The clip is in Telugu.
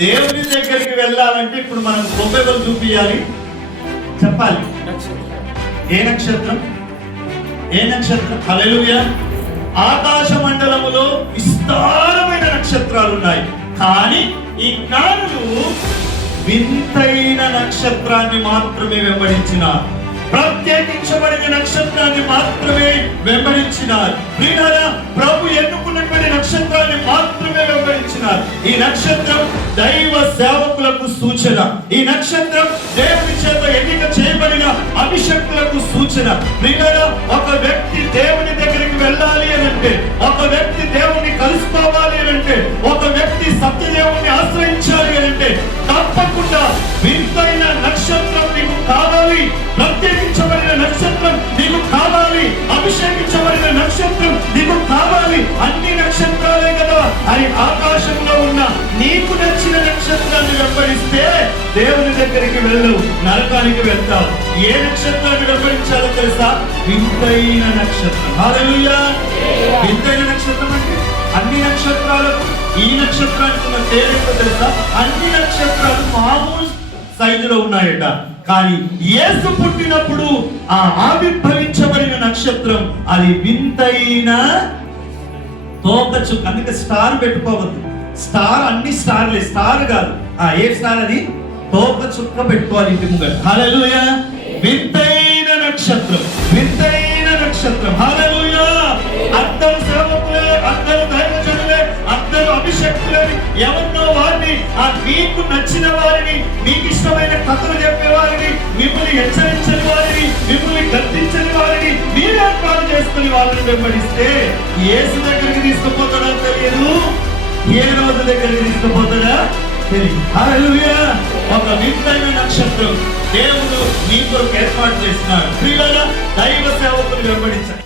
దేవుని దగ్గరికి వెళ్ళాలంటే ఇప్పుడు మనం గొప్పలు చూపించాలి, చెప్పాలి. ఏ నక్షత్రం? ఏ నక్షత్రం? హల్లెలూయా. ఆకాశ మండలములో విస్తారమైన నక్షత్రాలు ఉన్నాయి, కానీ ఈ జ్ఞానులు వింతైన నక్షత్రాన్ని మాత్రమే వెంబడించినారు, ప్రత్యేకించబడిన నక్షత్రాన్ని మాత్రమే వెంబడించినారు. ప్రియులారా, ప్రభు ఎన్నుకున్నటువంటి నక్షత్రాన్ని మాత్రమే వెంబడించినారు. ఈ నక్షత్రం దైవ సేవకులకు సూచన. ఈ నక్షత్రం దేవుని చేత ఎన్నిక చేయబడిన అభిషక్తులకు సూచన. ప్రియులారా, ఒక వ్యక్తి దేవుని దగ్గరికి వెళ్ళాలి అని అంటే, ఒక వ్యక్తి దేవుని కలుసుకోవాలి అని అంటే, ఒక వ్యక్తి సత్యదేవుని ఆశ్రయించాలి అని అంటే, తప్పకుండా వింతైన నక్షత్రం నీకు కావాలి, ప్రత్యేకించబడిన నక్షత్రం నీకు కావాలి, అభిషేకించబడిన నక్షత్రం నీకు కావాలి. అన్ని నక్షత్రాలే కదా అని ఆకాశంలో ఉన్న నీకు నచ్చిన నక్షత్రాన్ని వెంబడిస్తే దేవుని దగ్గరికి వెళ్ళవు, నరకానికి వెళ్తావు. ఏ నక్షత్రాన్ని వెంబడించాలో తెలుసా? వింతైన నక్షత్రం. హల్లెలూయా. వింతైన నక్షత్రం అంటే అన్ని నక్షత్రాలకు ఈ నక్షత్రానికి ఉన్న తేడా తెలుసా? అన్ని నక్షత్రాలు మామూలు సైజులో ఉన్నాయట, కానీ యేసు పుట్టినప్పుడు ఆ ఆవిర్భవించబడిన నక్షత్రం అది వింతైన తోకచుక్క. అందుకే స్టార్ పెట్టుకోవద్దు. స్టార్ అన్ని స్టార్లే, స్టార్ కాదు. ఏ స్టార్? అది తోక చుక్క పెట్టుకోవాలి ఇంటి ముంగట. హల్లెలూయా. వింతైన నక్షత్రం, వింతైన నక్షత్రం. హల్లెలూయా. అందరూ సేవకులే, అందరూ దైవజనులే, అందరూ అభిషేకులే. ఎవరినో వారిని, మీకు నచ్చిన వారిని, మీకు ఇష్టమైన కథలు చెప్పే వారిని, మిమ్మల్ని హెచ్చరించని వారిని, మిమ్మల్ని గర్తించని వారిని మీరు ఏర్పాటు చేసుకుని వాళ్ళని వెంబడిస్తే యేసు దగ్గరికి తీసుకుపోతాడో తెలియదు, ఏ రోజు దగ్గరికి తీసుకుపోతాడా తెలియదు. హల్లెలూయా. ఒక వింతైన నక్షత్రం దేవుడు మీ కొరకు ఏర్పాటు చేస్తున్నాడు. ప్రియులారా, దైవ సేవకులు వెంబడించారు.